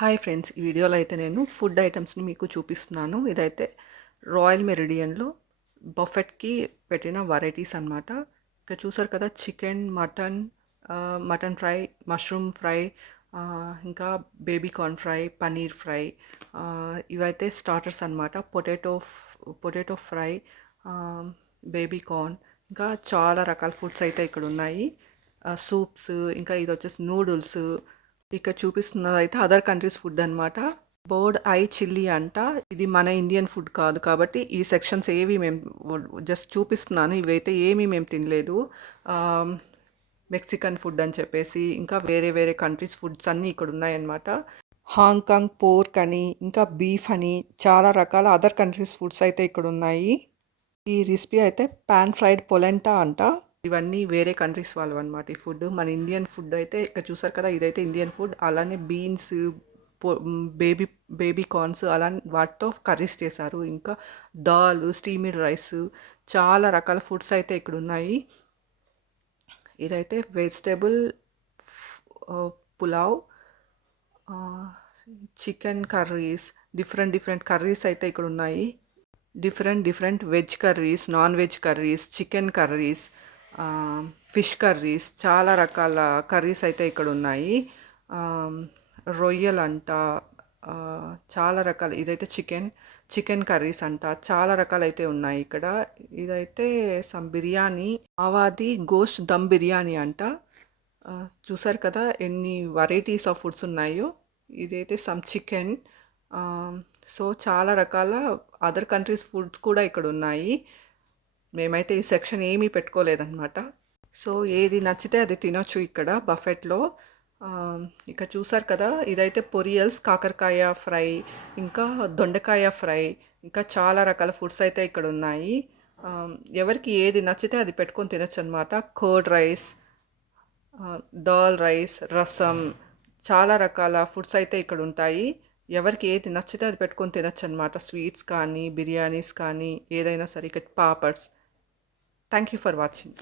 Hi friends, ఈ వీడియోలో అయితే నేను ఫుడ్ ఐటమ్స్ని మీకు చూపిస్తున్నాను. ఇదైతే రాయల్ మెరిడియన్లో బఫెట్కి పెట్టిన వెరైటీస్ అన్నమాట. ఇక్కడ చూసారు కదా, chicken, mutton, mutton fry, mushroom fry, ఇంకా baby corn fry, paneer fry, ఇవైతే స్టార్టర్స్ అన్నమాట. పొటాటో ఫ్రై, బేబీ కార్న్, ఇంకా చాలా రకాల ఫుడ్స్ అయితే ఇక్కడ ఉన్నాయి. సూప్స్, ఇంకా ఇది వచ్చేసి నూడిల్స్. ఇక్కడ చూపిస్తున్నది అయితే అదర్ కంట్రీస్ ఫుడ్ అన్నమాట. బర్డ్ ఐ చిల్లీ అంట. ఇది మన ఇండియన్ ఫుడ్ కాదు కాబట్టి ఈ సెక్షన్స్ ఏవి మేము జస్ట్ చూపిస్తున్నాను. ఇవైతే ఏమీ మేము తినలేదు. మెక్సికన్ ఫుడ్ అని చెప్పేసి ఇంకా వేరే వేరే కంట్రీస్ ఫుడ్స్ అన్నీ ఇక్కడ ఉన్నాయన్నమాట. హాంకాంగ్ పోర్క్ అని, ఇంకా బీఫ్ అని, చాలా రకాల అదర్ కంట్రీస్ ఫుడ్స్ అయితే ఇక్కడ ఉన్నాయి. ఈ రెసిపీ అయితే పాన్ ఫ్రైడ్ పొలెంటా అంట. ఇవన్నీ వేరే కంట్రీస్ వాళ్ళు అనమాట. ఈ ఫుడ్ మన ఇండియన్ ఫుడ్ అయితే ఇక్కడ చూసారు కదా, ఇదైతే ఇండియన్ ఫుడ్. అలానే బీన్స్, బేబీ బేబీ కార్న్స్ అలా వాటితో కర్రీస్ చేశారు. ఇంకా దాల్, స్టీమ్డ్ రైస్, చాలా రకాల ఫుడ్స్ అయితే ఇక్కడ ఉన్నాయి. ఇదైతే vegetable pulao, chicken curries, different curries అయితే ఇక్కడ ఉన్నాయి. Different veg curries, non veg curries, chicken curries, fish curries, చాలా రకాల కర్రీస్ అయితే ఇక్కడ ఉన్నాయి. రొయ్యలంట, చాలా రకాల, ఇదైతే చికెన్ కర్రీస్ అంట, చాలా రకాలు అయితే ఉన్నాయి ఇక్కడ. ఇదైతే సమ్ బిర్యానీ, ఆవాది గోస్ట్ దమ్ బిర్యానీ అంట. చూసారు కదా ఎన్ని వెరైటీస్ ఆఫ్ ఫుడ్స్ ఉన్నాయో. ఇదైతే సమ్ చికెన్. సో చాలా రకాల అదర్ కంట్రీస్ ఫుడ్స్ కూడా ఇక్కడ ఉన్నాయి. మేమైతే ఈ సెక్షన్ ఏమీ పెట్టుకోలేదన్నమాట. సో ఏది నచ్చితే అది తినొచ్చు ఇక్కడ బఫెట్లో. ఇక్కడ చూసారు కదా, ఇదైతే పొరియల్స్, కాకరకాయ ఫ్రై, ఇంకా దొండకాయ ఫ్రై, ఇంకా చాలా రకాల ఫుడ్స్ అయితే ఇక్కడ ఉన్నాయి. ఎవరికి ఏది నచ్చితే అది పెట్టుకొని తినొచ్చు అనమాట. కర్డ్ రైస్, దాల్ రైస్, రసం, చాలా రకాల ఫుడ్స్ అయితే ఇక్కడ ఉంటాయి. ఎవరికి ఏది నచ్చితే అది పెట్టుకొని తినొచ్చు అనమాట. స్వీట్స్ కానీ, బిర్యానీస్ కానీ, ఏదైనా సరే. ఇక్కడ papads. Thank you for watching.